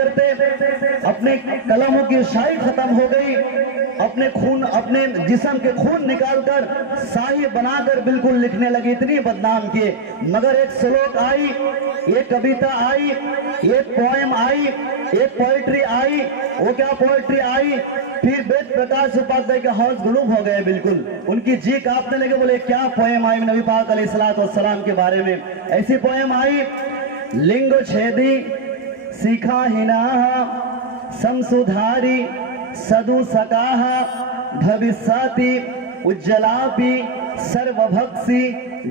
करते, अपने कलमों की शाही खत्म हो गई, अपने खून, अपने जिस्म के खून निकालकर शाही बनाकर बिल्कुल लिखने लगे, इतनी बदनाम किए। मगर एक श्लोक आई, एक कविता आई, एक पोएम आई, एक पोएट्री आई। वो क्या पोएट्री आई, फिर वेद प्रकाश उपाध्याय के हौस गुलूब हो गए, बिल्कुल उनकी जी कांपने लगे, बोले क्या पोएम आई नबी पाक अलैहिस्सलाम के बारे में। ऐसी पोएम आई, लिंगो छेदी सीखा हिनाहा संसुधारी सदु सकाहा भविष्याति उज्जलापि सर्वभक्षी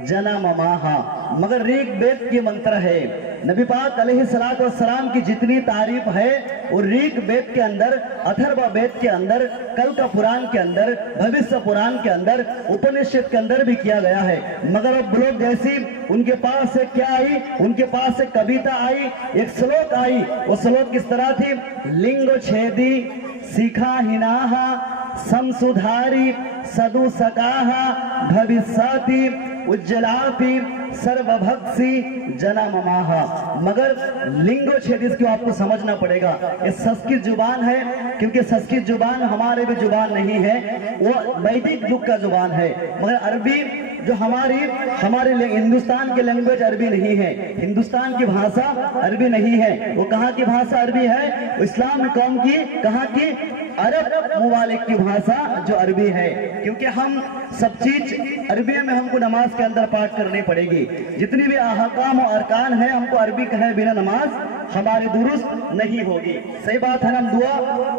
जनममाहा। मगर ऋग वेद की मंत्र है, नबी पाक अलैहिस्सलाम की जितनी तारीफ है वो ऋग वेद के अंदर, अथर्व वेद के अंदर, कल का पुराण के अंदर, भविष्य पुराण के अंदर, उपनिषद के अंदर भी किया गया है। मगर अब लोग जैसी उनके पास से क्या आई, उनके पास से कविता आई, एक श्लोक आई। वो श्लोक किस तरह थी, लिंगो छेदी सीखा हिनाहा संसुधारी सदु सकाहा भविष्याति उज्जलापि सर्वभक्षी जनममाहा। मगर लिंगो छेदी इसको आपको समझना पड़ेगा, ये संस्कृत जुबान है, क्योंकि संस्कृत जुबान हमारे भी जुबान नहीं है, वो वैदिक युग का जुबान है। मगर अरबी जो हमारे हिंदुस्तान की लैंग्वेज अरबी नहीं है, हिंदुस्तान की भाषा अरबी नहीं है। वो कहाँ की भाषा अरबी है, इस्लाम कौम की, कहाँ की, अरब मुमालिक की भाषा जो अरबी है। क्योंकि हम सब चीज अरबी में हमको नमाज के अंदर पाठ करनी पड़ेगी, जितनी भी अहकाम और अरकान है हमको अरबी कहे बिना नमाज हमारी दुरुस्त नहीं होगी। सही बात है, हम दुआ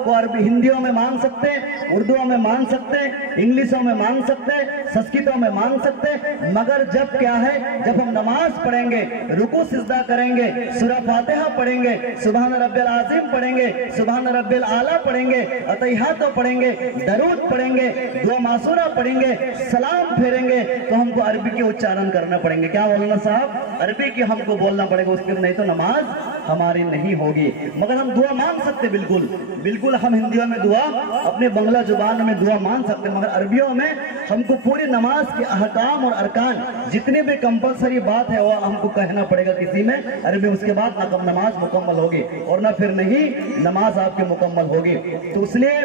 को अरबी हिंदियों में मांग सकते, उर्दू में मांग सकते, इंग्लिशों में मांग सकते, संस्कृतों में मांग सकते। मगर जब क्या है, जब हम नमाज पढ़ेंगे, रुकू सिजदा करेंगे, सूरा फातिहा पढ़ेंगे, सुभान रब्बिल आज़ीम पढ़ेंगे, सुभान रब्बिल आला पढ़ेंगे, अतहियात पढ़ेंगे, दरूद पढ़ेंगे, दुआ मासूरा पढ़ेंगे, सलाम फेरेंगे, तो हमको अरबी के उच्चारण करना पड़ेंगे। क्या बोलना साहब, अरबी की हमको बोलना पड़ेगा, उसके नहीं तो नमाज हमारी नहीं होगी। मगर हम दुआ मांग सकते, बिल्कुल बिल्कुल हम हिंदियों में दुआ, अपने बंगला जुबान में दुआ मांग सकते, मगर अरबियों में हमको पूरी नमाज के अहकाम और अरकान जितनी भी कंपलसरी बात है वो हमको कहना पड़ेगा किसी में अरबी, उसके बाद नमाज मुकम्मल होगी, और ना फिर नहीं नमाज आपकी मुकम्मल होगी। तो इसलिए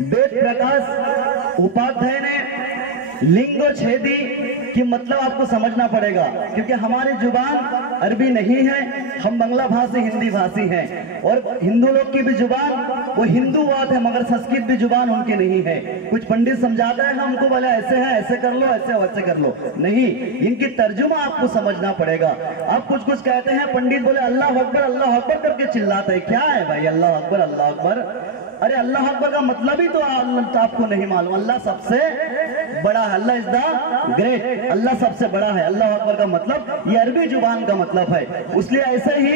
वेद प्रकाश उपाध्याय ने लिंगो छेदी कि मतलब आपको समझना पड़ेगा, क्योंकि हमारी जुबान अरबी नहीं है, हम बांग्ला भाषी हिंदी भाषी हैं, और हिंदू लोग की भी जुबान वो हिंदू बात है, मगर संस्कृत भी जुबान उनकी नहीं है। कुछ पंडित समझाता है ना हमको, बोले ऐसे है, ऐसे कर लो, ऐसे वैसे कर लो, नहीं, इनकी तर्जुमा आपको समझना पड़ेगा। आप कुछ कुछ कहते हैं, पंडित बोले अल्लाह अकबर करके चिल्लाते हैं, क्या है भाई अल्लाह अकबर अल्लाह अकबर? अरे अल्लाह अकबर का मतलब ही तो आपको नहीं मालूम, अल्लाह सबसे बड़ा है, अल्लाह इज द ग्रेट, अल्लाह सबसे बड़ा है। अल्लाह अकबर का मतलब ये अरबी जुबान का मतलब है। इसलिए ऐसे ही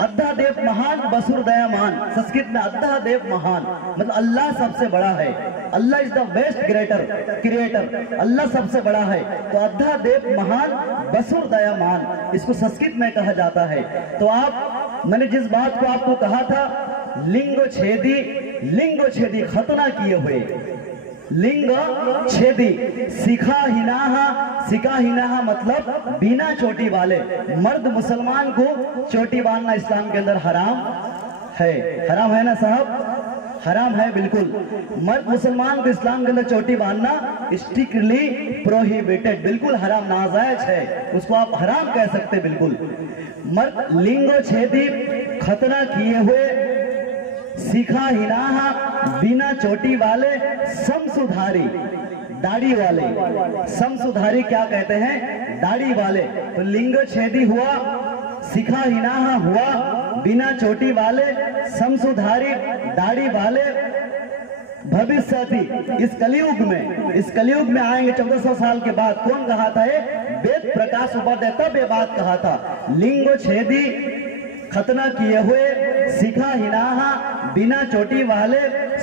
अद्धा देव महान बसुर दयामान, संस्कृत में अद्धा देव महान मतलब अल्लाह सबसे बड़ा है, Allah is the best greater creator, Allah सबसे बड़ा है। तो अद्धा देव महान बसुर दयामान इसको संस्कृत में कहा जाता है। तो आप, मैंने जिस बात को आपको कहा था, लिंगो छेदी खतना किए हुए, लिंग छेदी सिखा हिनाहा मतलब बिना चोटी वाले। मर्द मुसलमान को चोटी बांधना इस्लाम के अंदर हराम है ना साहब, हराम है बिल्कुल। मर्द मुसलमान को इस्लाम के अंदर चोटी बांधना स्ट्रिक्टली प्रोहिबिटेड, बिल्कुल हराम, नाजायज है, उसको आप हराम कह सकते बिल्कुल। मर्द लिंगो छेदी खतना किए हुए, सीखा हिनाहा बिना चोटी वाले, समसुधारी दाढ़ी वाले, समसुधारी क्या कहते हैं, दाढ़ी वाले। तो लिंग छेदी हुआ, सीखा हिनाहा हुआ, बिना चोटी वाले, समसुधारी दाढ़ी वाले, भविष्यति इस कलयुग में आएंगे 1400 साल के बाद। कौन कहा था ये? वेद प्रकाश उपाध्याय, तब ये बात कहा था, लिंगो छेदी खतना किए हुए, सिखा हिनाहा बिना चोटी वाले,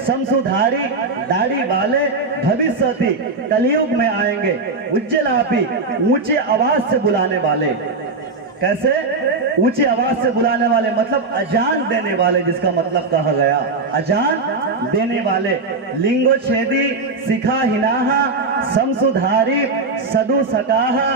समसुधारी दाढ़ी वाले, भविष्यति कलयुग में आएंगे, उज्जलापी ऊंचे आवाज से बुलाने वाले। कैसे? ऊंची आवाज से बुलाने वाले मतलब अजान देने वाले, जिसका मतलब कहा गया अजान देने वाले। लिंगो छेदी सिखा हिनाहा समसुधारी सदु सकाहा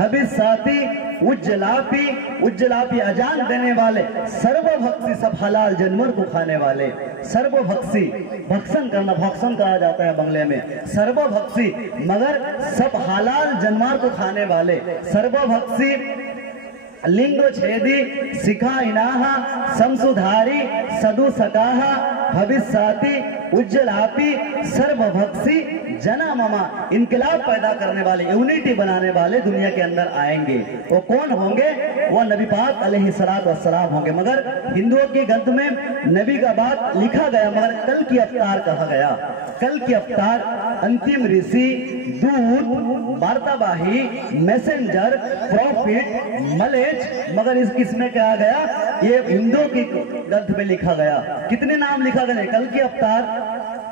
भविष्याति उज्जलापी, उज्जलापी अजान देने वाले, सर्वभक्षी सब हलाल जानवर को खाने वाले, सर्वभक्षी भक्षण करना, भक्षण कहा जाता है बंगले में, सर्वभक्षी मगर सब हलाल जानवर को खाने वाले, सर्वभक्षी लिंगो छेदी शिखा इनाहा संसुधारी सदु सकाहा भविष्याति उज्जलापी सर्वभक्षी जना ममा, इनकलाब पैदा करने वाले, यूनिटी बनाने वाले दुनिया के अंदर आएंगे। वो कौन होंगे? वो नबी पाक अलैहिस्सलातु वस्सलाम होंगे। मगर हिंदुओं के ग्रंथ में नबी का बात लिखा गया, मगर कल की अवतार कहा गया। कल की अवतार अंतिम ऋषि, दूत, वार्तावाही, मैसेंजर, प्रॉफिट, मलेच, मगर इसमें कहा गया, ये हिंदुओं की ग्रंथ में लिखा गया। कितने नाम लिखा गया?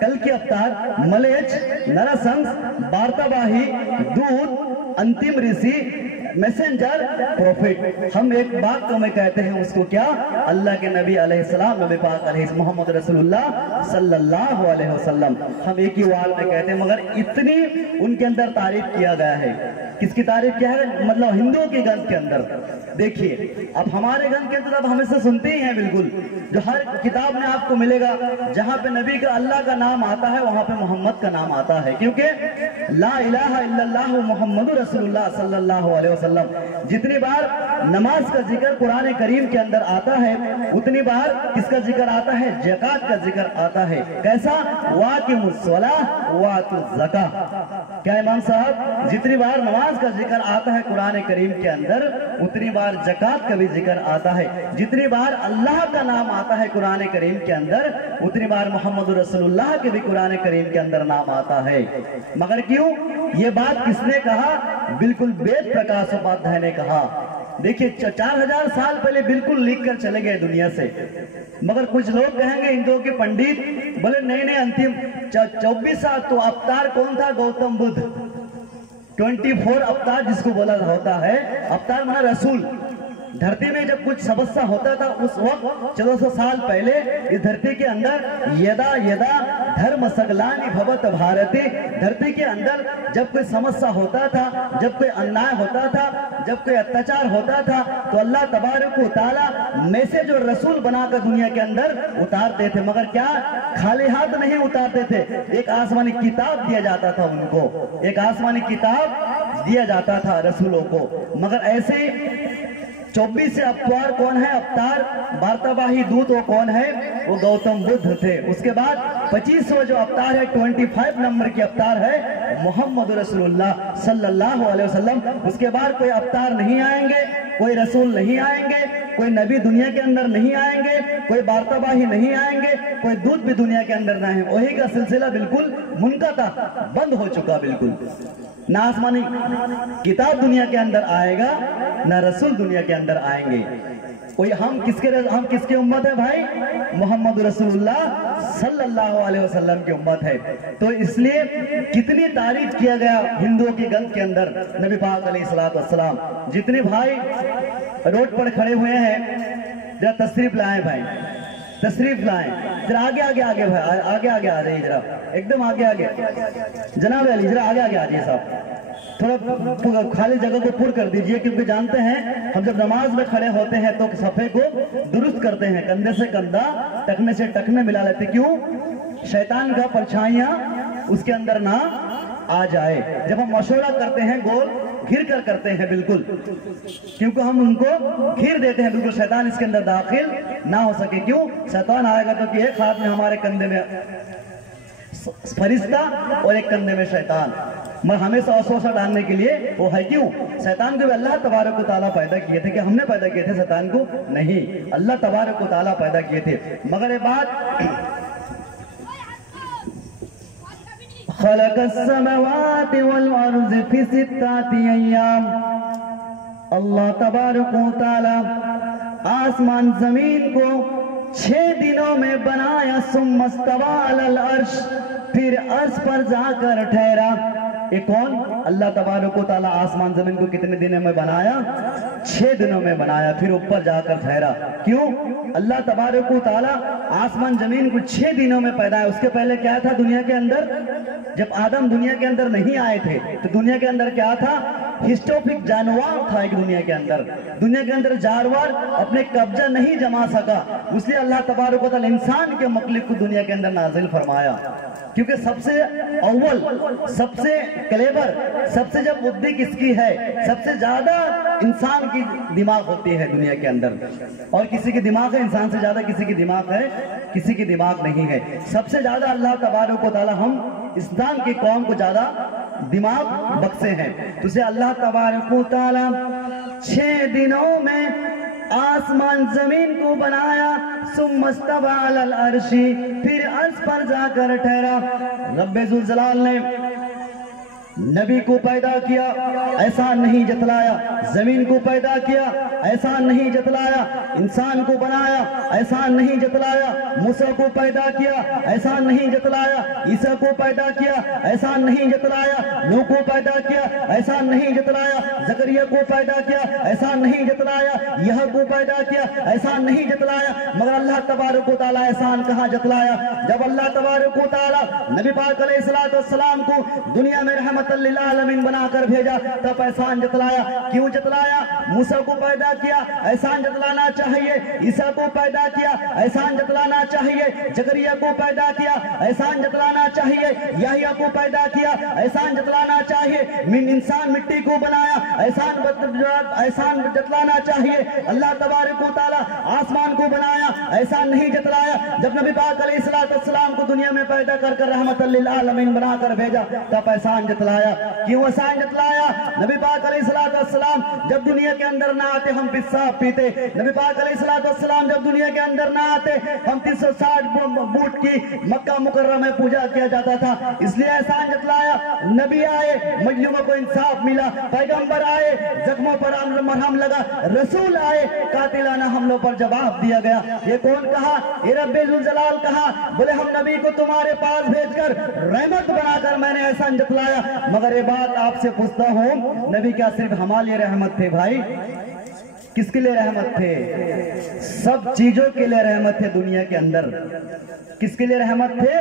कल की अवतार, मलेच, नरसंस, वार्तावाही, दूत, अंतिम ऋषि, मैसेंजर, प्रॉफिट। हम एक बात को में कहते हैं, उसको क्या? अल्लाह के नबी अलैहिस्सलाम, नबी पाक मोहम्मद रसूलुल्लाह सल्लल्लाहु अलैहि वसल्लम, हम एक ही वाल में कहते हैं, मगर इतनी उनके अंदर तारीफ किया गया है। किसकी तारीफ किया है? मतलब हिंदुओं के ग्रंथ के अंदर। देखिए अब हमारे ग्रंथ के अंदर आप हमेशा सुनते ही हैं, बिल्कुल जो हर किताब में आपको मिलेगा, जहां पे नबी का अल्लाह का नाम आता है वहां पे मोहम्मद का नाम आता है, क्योंकि ला इलाहा इल्लल्लाह मुहम्मदुर रसूलुल्लाह सल्लल्लाहु अलैहि वसल्लम। जितनी बार नमाज का जिक्र कुरान करीम के अंदर आता है, उतनी बार किसका जिक्र आता है? ज़कात का जिक्र आता है। कैसा? वाक़िमुस्सलाह वातुज़ ज़कात। क्या इमाम साहब? जितनी बार नमाज का जिक्र आता है कुरान करीम के अंदर, उतनी बार ज़कात का भी जिक्र आता है। जितनी बार अल्लाह का नाम आता है कुरान करीम के अंदर, उतनी बार मोहम्मद रसूलुल्लाह के भी कुरान करीम के अंदर नाम आता है। मगर क्यों? ये बात किसने कहा? बिल्कुल वेद प्रकाश उपाध्याय ने कहा। देखिए 4000 साल पहले बिल्कुल लिख कर चले गए दुनिया से। मगर कुछ लोग कहेंगे हिंदुओं के पंडित, बोले नहीं नहीं, अंतिम 24 तो अवतार कौन था? गौतम बुद्ध। 24 अवतार जिसको बोला होता है, अवतार माना रसूल। धरती में जब कुछ समस्या होता था उस वक्त 1400 साल पहले इस धरती के अंदर यदा यदा धर्म सगलानी भवत भारती, धरती के अंदर जब कोई समस्या होता था, जब कोई अन्याय होता था, जब कोई अत्याचार होता था, तो अल्लाह तबारक व तआला में से जो रसूल बनाकर दुनिया के अंदर उतारते थे। मगर क्या? खाली हाथ नहीं उतारते थे, एक आसमानी किताब दिया जाता था उनको, एक आसमानी किताब दिया जाता था रसूलों को। मगर ऐसे 24 अवतार कौन है? अवतार वार्तावाही दूत वो कौन है? वो गौतम बुद्ध थे। उसके बाद 25वां जो अवतार है, 25 नंबर की अवतार है मोहम्मद रसूलुल्लाह सल्लल्लाहु अलैहि वसल्लम। उसके बाद कोई अवतार नहीं आएंगे, कोई रसूल नहीं आएंगे, कोई नबी दुनिया के अंदर नहीं आएंगे, कोई वार्तावाही नहीं आएंगे, कोई दूत भी दुनिया के अंदर ना है। वही का सिलसिला बिल्कुल मुनक़ता, बंद हो चुका बिल्कुल। ना आसमानी किताब दुनिया के अंदर आएगा, ना रसूल दुनिया के अंदर आएंगे। कोई हम किसके उम्मत है भाई? मोहम्मद रसूलुल्लाह सल्लल्लाहु अलैहि वसल्लम की उम्मत है। तो इसलिए कितनी तारीफ किया गया हिंदुओं के ग्रंथ के अंदर नबी पाक अलैहिस्सलातु वस्सलाम। जितने भाई रोड पर खड़े हुए हैं, जरा तशरीफ लाएं भाई, तशरीफ लाएं। जरा आगे आगे आगे भाई, आगे आगे आ जाइए, जरा एकदम आगे आगे। जनाब अली जरा आगे आगे आ जाइए साहब, थोड़ा खाली जगह को पूर्ण कर दीजिए, क्योंकि जानते हैं हम जब नमाज में खड़े होते हैं तो सफे को दुरुस्त करते हैं, कंधे से कंधा, टखने से टखने मिला लेते। क्यों? शैतान का परछाइयां उसके अंदर ना आ जाए। जब हम मशवरा करते हैं गोल घिर कर करते हैं बिल्कुल, क्योंकि हम उनको घिर देते हैं बिल्कुल, शैतान इसके अंदर दाखिल ना हो सके। क्यों? शैतान आएगा तो कि एक हाथ में हमारे कंधे में फरिश्ता और एक कंधे में शैतान, मगर हमेशा असोसा डालने के लिए वो है। क्यों? शैतान को भी अल्लाह तबारक व तआला पैदा किए थे, कि हमने पैदा किए थे शैतान को? नहीं, अल्लाह तबारक व तआला पैदा किए थे। मगर ये बात खलक़स समावाति वल अर्ज़ फी सित्ताति अय्याम, अल्लाह तबारक व तआला आसमान जमीन को 6 दिनों में बनाया। सुम्मा इस्तवा अलल अर्श, फिर अर्श पर जाकर ठहरा। ये कौन? अल्लाह तबारक व तआला आसमान जमीन को कितने दिनों में बनाया? 6 दिनों में बनाया, फिर ऊपर जाकर ठहरा। क्यों? अल्लाह तबारक व तआला आसमान जमीन को 6 दिनों में पैदा है। उसके पहले क्या था दुनिया के अंदर? जब आदम दुनिया के अंदर नहीं आए थे तो दुनिया के अंदर क्या था? हिस्टोपिक जानवर था एक दुनिया के अंदर जानवर अपने कब्जा नहीं जमा सका, इसलिए अल्लाह तबारक व तआला इंसान के मखलूक को दुनिया के अंदर नाजिल फरमाया, क्योंकि सबसे अव्वल, सबसे क्लेवर, सबसे जब बुद्धि किसकी है, सबसे ज्यादा इंसान की दिमाग होती है दुनिया के अंदर, और किसी की दिमाग है इंसान से ज्यादा, किसी की दिमाग है, किसी की दिमाग नहीं है। सबसे ज्यादा अल्लाह तबारक व तआला हम इंसान की कौम को ज्यादा दिमाग बख्शे हैं। तो उसे अल्लाह तबारक व तआला 6 दिनों में आसमान जमीन को बनाया, सुम्मस्तवा अलल अर्शी, फिर अर्श पर जाकर ठहरा। रब्बे जुल जलाल ने नबी को पैदा किया, एहसान नहीं जतलाया, जमीन को पैदा किया, एहसान नहीं जतलाया, इंसान को बनाया, एहसान नहीं जतलाया, मूसा को पैदा किया, एहसान नहीं जतलाया, ईसा को पैदा किया, एहसान नहीं जतलाया, नूह को पैदा किया, एहसान नहीं जतलाया, जकरिया को पैदा किया, एहसान नहीं जतलाया, यह को पैदा किया, एहसान नहीं जतलाया। मगर अल्लाह तबारक व तआला एहसान कहाँ जतलाया? जब अल्लाह तबारक व तआला नबी पाक अलैहिस्सलातु वस्सलाम को दुनिया में रहमत लिल आलमीन बनाकर भेजा, तब एहसान जतलाया। क्यों जतलाया? मूसा को पैदा किया, एहसान जतलाना चाहिए, ईसा को पैदा किया, एहसान जतलाना चाहिए, जकरिया को पैदा किया, एहसान जतलाना चाहिए, याहिया को पैदा किया, एहसान जतलाना चाहिए, इंसान मिट्टी को बनाया, एहसान जतलाना चाहिए। अल्लाह तबारक व तआला आसमान को बनाया, एहसान नहीं जतलाया। जब नबी पाक अलैहिस्सलातु वस्सलाम को दुनिया में पैदा कर रहमतल लिल आलमीन बनाकर भेजा, तब एहसान जतलाया। क्यों एहसान जतलाया? नबी पाक अलैहिस्सलातु वस्सलाम जब दुनिया के अंदर ना आते हम पिस्साब पीते, नबी पाक अलैहिस्सलातु वस्सलाम जब दुनिया के अंदर ना आते हम 360 बूट की मक्का मुकर्रमा में पूजा किया जाता था, इसलिए एहसान जतलाया। नबी आए, मजलूमों को इंसाफ मिला, पैगंबर आए, जख्मों पर मरहम लगा, रसूल आए, कातिलाना हमलों पर जवाब दिया गया। ये कौन कहा? ये रब्बे जुल जलाल कहा। बोले हम नबी को तुम्हारे पास भेजकर रहमत बनाकर मैंने एहसान जतलाया। मगर ये बात आपसे पूछता हूं, नबी क्या सिर्फ हमारे लिए रहमत थे भाई? किसके लिए रहमत थे? सब चीजों के लिए रहमत थे दुनिया के अंदर। किसके लिए रहमत थे?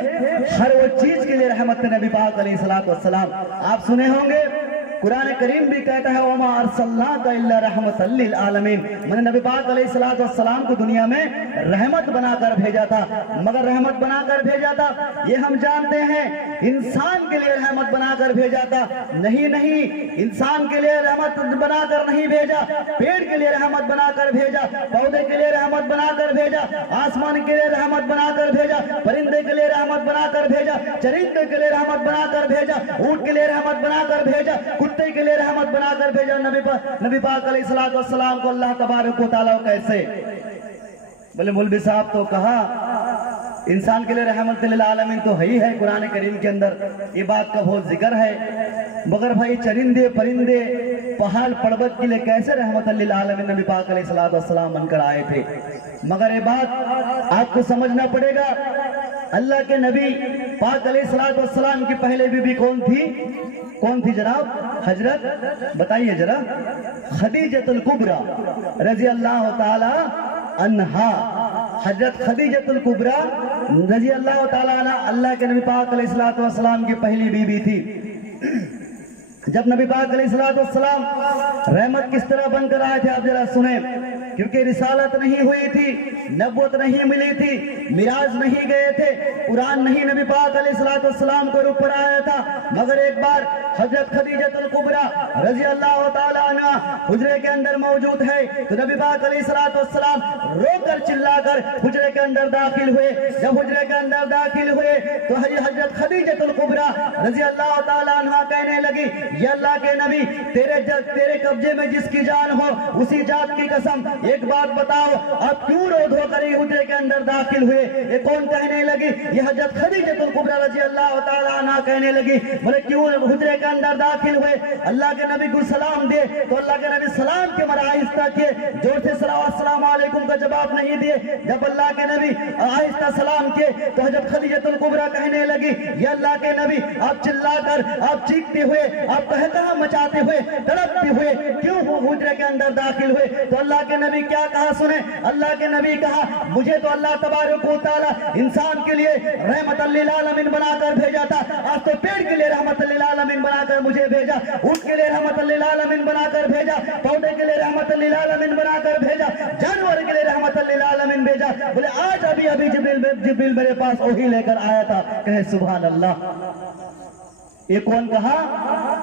हर वो चीज के लिए रहमत थे नबी पाक अलैहिस्सलातु वस्सलाम। आप सुने होंगे कुरान करीम भी कहता है वमा अरसलनाका इल्ला रहमतल लिल आलमीन, मैंने नबी पाक अलैहिस्सलातु वस्सलाम को दुनिया में रहमत बनाकर भेजा था। मगर रहमत बनाकर भेजा था ये हम जानते हैं, इंसान के लिए रहमत बनाकर भेजा था नहीं, इंसान के लिए रहमत बनाकर नहीं भेजा, पेड़ के लिए रहमत बनाकर भेजा, पौधे के लिए रहमत बनाकर भेजा, आसमान के लिए रहमत बनाकर भेजा, परिंदे के लिए रहमत बनाकर भेजा, चरिंदे के लिए रहमत बनाकर भेजा, ऊंट के लिए रहमत बनाकर भेजा, कुत्ते के लिए रहमत बनाकर भेजा। नबी पाक अलैहिस्सलातु वस्सलाम को अल्लाह तबारक व तआला कैसे? बोले मौलवी साहब तो कहा इंसान के लिए रहमत लिल आलमीन तो है ही है कुरान करीम के अंदर, ये बात का बहुत जिक्र है। मगर भाई चरिंदे परिंदे पहाड़ पर्वत के लिए कैसे रहमत लिल आलमीन नबी पाक अलैहिस्सलातु वस्सलाम बनकर आए थे? मगर ये बात आपको समझना पड़ेगा, अल्लाह के नबी पाक अलैहिस्सलातु वस्सलाम की पहले बीबी कौन थी? कौन थी जनाब? हजरत बताइए जरा, खदीजतुल कुबरा रजी अल्लाह ताला अन्हा। हजरत खदीजतुल कुबरा रजी अल्लाह ताला अन्हा अल्लाह के नबी पाक अलैहिस्सलातु वस्सलाम की पहली बीबी थी। जब नबी पाक अलैहिस्सलातु वस्सलाम रहमत किस तरह बनकर आए थे आप जरा सुने, क्योंकि रिसालत नहीं हुई थी, नबूवत नहीं मिली थी, मिराज नहीं गए थे, कुरान नहीं नबी पाक अलैहिस्सलातु वस्सलाम को ऊपर आया था। मगर एक बार हजरत खदीजतुल कुबरा रजी अल्लाह ताला अन्हा हुजरे के अंदर मौजूद है, तो नबी पाक अलैहिस्सलातु वस्सलाम रोकर चिल्लाकर हुजरे के अंदर दाखिल हुए। जब हुजरे के अंदर दाखिल हुए तो हजरत खदीजतुल कुबरा रजी अल्लाह ताला अन्हा कहने लगी, या अल्लाह के नबी तेरे कब्जे में जिसकी जान हो उसी जात की कसम, एक बात बताओ आप क्यों रो धो कर हुजरे के अंदर दाखिल हुए? ये कौन कहने लगी? ये हजरत खदीजतुल कुबरा रजी अल्लाह ताला अन्हा कहने लगी। बोले क्यों हुजरे के अंदर दाखिल हुए? अल्लाह के नबी को सलाम दे, तो अल्लाह के नबी सलाम के मर आहिस्ता किए, जोर से अस्सलाम वालेकुम का जवाब नहीं दिए। जब अल्लाह के नबी आहिस्ता सलाम किए तो हजरत खदीजतुल कुबरा कहने लगी, या अल्लाह के नबी आप चिल्लाकर, आप चीखते हुए, आप कहकहा मचाते हुए, तड़पते हुए क्यों वो हुजरे के अंदर दाखिल हुए तो अल्लाह के नबी क्या कहा सुने। अल्लाह के नबी कहा मुझे तो अल्लाह तबारक व तआला इंसान के लिए रहमतल लिल आलमीन बनाकर भेजा था, आज तो पेड़ के लिए रहमतल लिल आलमीन बनाकर मुझे भेजा, ऊंट के लिए रहमतल लिल आलमीन बनाकर भेजा, पौधे के लिए रहमतल लिल आलमीन बनाकर भेजा, जानवर के लिए रहमतल लिल आलमीन भेजा। बोले आज अभी अभी जिब्रील मेरे पास वही लेकर आया था। कहे सुभान अल्लाह। ये कौन कहा?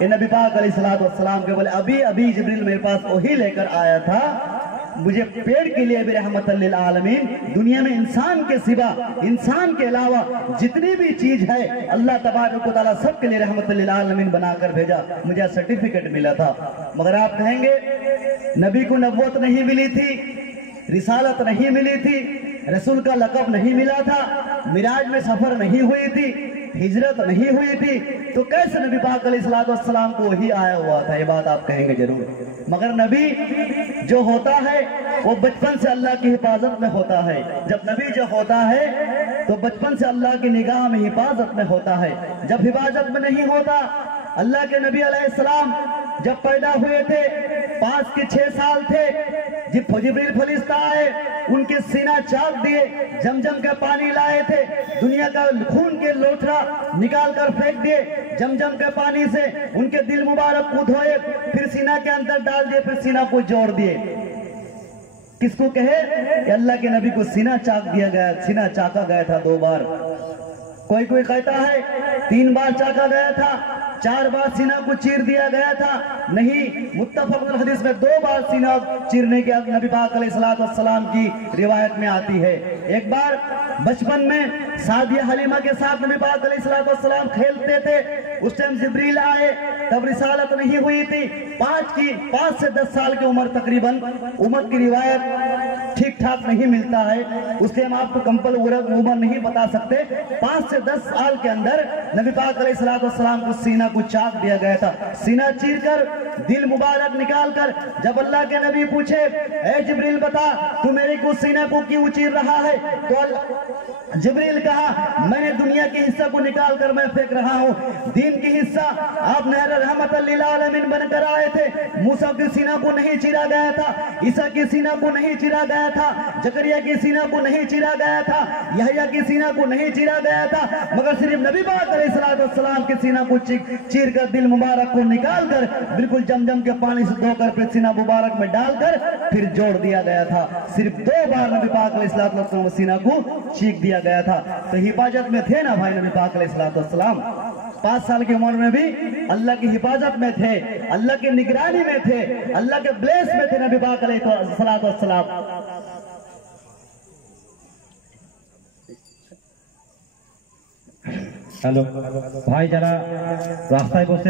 ये नबी पाक अलैहिस्सलातु वस्सलाम के बोले अभी अभी जिब्रील मेरे पास वही लेकर आया था, मुझे पेड़ के लिए भी रहमतल लिल आलमीन, दुनिया में इंसान के सिवा, इंसान के अलावा जितनी भी चीज है अल्लाह तबारक व तआला सबके लिए रहमतल लिल आलमीन बनाकर भेजा। मुझे सर्टिफिकेट मिला था। मगर आप कहेंगे नबी को नबूवत नहीं मिली थी, रिसालत नहीं मिली थी, रसूल का लक़ब नहीं मिला था, मिराज में सफर नहीं हुई थी, हिजरत नहीं हुई थी, तो कैसे नबी पाक अलैहिस्सलातु वस्सलाम को वही आया हुआ था? ये बात आप कहेंगे जरूर। मगर नबी जो होता है वो बचपन से अल्लाह की हिफाजत में होता है। जब नबी जो होता है तो बचपन से अल्लाह की निगाह में हिफाजत में होता है। जब हिफाजत में नहीं होता, अल्लाह के नबी अलैहिस्सलाम जब पैदा हुए थे 5 के 6 साल थे, जिब्रील फरिश्ता आए, उनके सीना चाक दिए, जमजम का पानी लाए थे, दुनिया का खून के लोथड़ा निकाल कर फेंक दिए, जमजम के पानी से उनके दिल मुबारक को धोए, फिर सीना के अंदर डाल दिए, फिर सीना को जोड़ दिए। किसको कहे? अल्लाह के नबी को सीना चाक दिया गया, सीना चाका गया था 2 बार। कोई कोई कहता है 3 बार चाका गया था, 4 बार सीना को चीर दिया गया था। नहीं, मुत्तफ़क़ुल हदीस में 2 बार सीना चीरने के नबी पाक अलैहिस्सलातु वस्सलाम की रिवायत में आती है। एक बार बचपन में सादिया हलीमा के साथ नबी पाक अलैहिस्सलातु वस्सलाम खेलते थे, उस टाइम जिब्रील आए, तब रिसालत नहीं हुई थी। 5 से 10 साल की उम्र तकरीबन, उम्र की रिवायत ठीक ठाक नहीं मिलता है, उससे हम आपको कंपल उम्र नहीं बता सकते। 5 से 10 साल के अंदर नबी पाक अलैहिस्सलातु वस्सलाम को सीना को चाक दिया गया था। सीना चीर कर, दिल मुबारक निकाल कर, जब अल्लाह के नबी पूछे ए जिब्रील बता तू मेरे को सीना को क्यों चीर रहा है, तो जिब्रील कहा मैंने दुनिया के हिस्सा को निकाल कर मैं फेंक रहा हूँ, दीन की हिस्सा आप नहर रहमतल लिल आलमीन बनकर आए थे। मूसा की सीना को नहीं चीरा गया था, ईसा की सीना को नहीं चीरा गया था, जकरिया की सीना को नहीं चीरा गया था, यहया की सीना को नहीं चीरा गया था, मगर सिर्फ नबी पाक अलैहिस्सलातु वस्सलाम के सीना को चीर कर, दिल मुबारक को निकाल कर, बिल्कुल जमजम के पानी से धोकर फिर सीना मुबारक में डालकर फिर जोड़ दिया गया था। सिर्फ 2 बार नबी पाक अलैहिस्सलातु वस्सलाम सीना को चीर दिया गया था। तो हिफाजत में थे ना भाई नबी पाक अलैहिस्सलातु वस्सलाम। 5 साल की उम्र में भी अल्लाह की हिफाजत में थे, अल्लाह की निगरानी में थे, अल्लाह के ब्लेस में थे नबी पाक अलैहिस्सलातु वस्सलाम। हेलो भाई, जरा रास्ताয় বসে